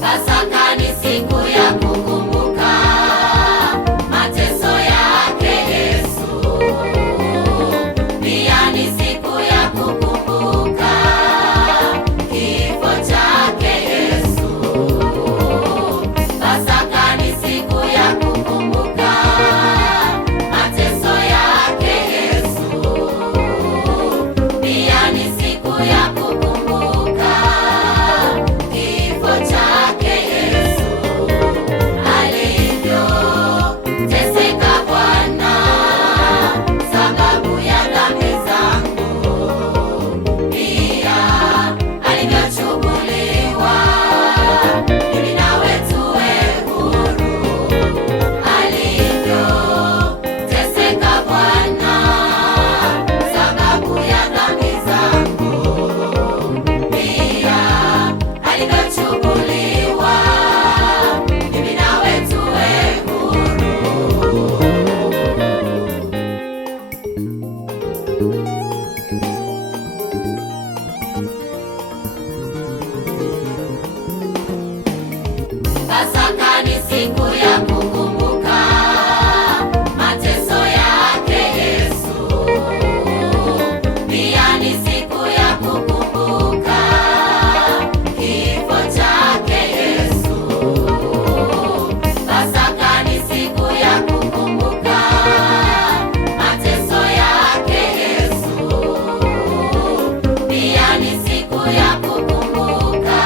Pasaka ni siku ya kukumbuka mateso yake Yesu. Pia ni siku ya kukumbuka kifo chake Yesu. Pasaka ni siku ya kukumbuka mateso yake Yesu. Pia ni siku ya kukumbuka kifo chake Yesu. Alivyoteseka Bwana sababu ya dhambi zangu, pia alivyochubuliwa ili nawe tuwe huru. Alivyoteseka Bwana sababu ya dhambi zangu, pia alivyochubuliwa ili nawe tuwe huru. Pasaka ni siku ya kukumbuka mateso yake Yesu. Pia ni siku ya kukumbuka kifo chake Yesu. Pasaka ni siku ya kukumbuka mateso yake Yesu. Pia ni siku ya kukumbuka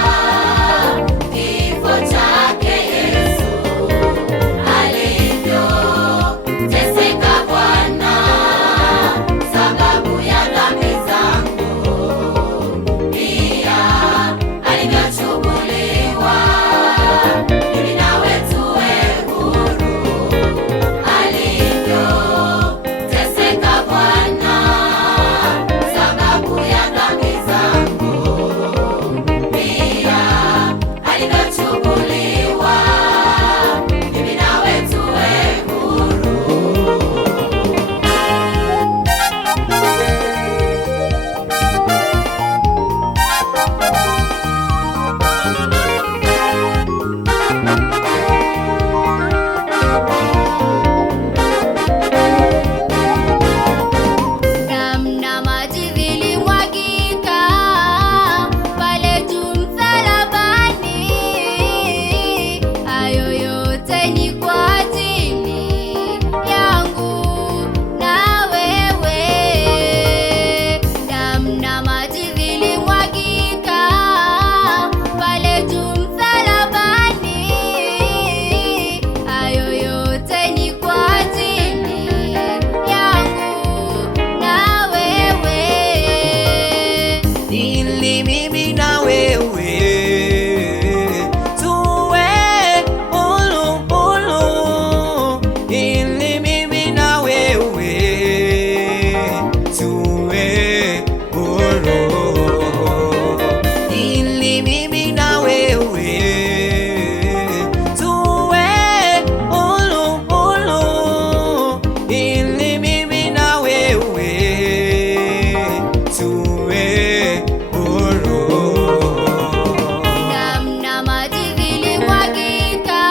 kifo chake Yesu. Alivyoteseka Bwana sababu ya dhambi zangu, pia alivyochubuliwa ili nawe tuwe huru. Alivyoteseka Bwana sababu ya dhambi zangu, pia alivyochubuliwa ili nawe tuwe huru. Damu na maji vilimwagika pale juu msalabani. Hayo yote ni kwa ajili yangu na wewe. Damu na maji vilimwagika pale juu msalabani. Hayo yote ni kwa ajili yangu na wewe. Ili mimi na wewe tuwe huru huru, ili mimi na wewe tuwe huru, ili mimi na wewe tuwe huru huru, ili mimi na wewe tuwe huru. Damu na maji vilimwagika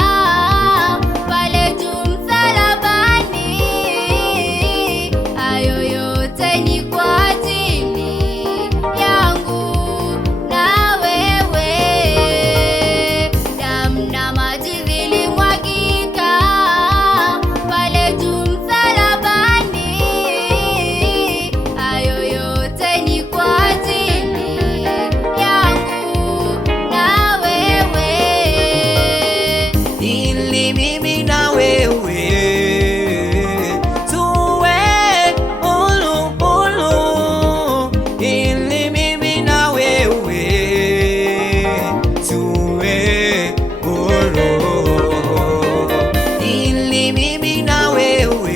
pale juu msalabani. Hayo yote ni kwa ajili yangu na wewe. Damu na maji vilimwagika pale juu msalabani. Hayo yote ni kwa ajili yangu na wewe. Ili mimi na wewe tuwe huru huru, ili mimi na wewe tuwe huru, ili mimi na wewe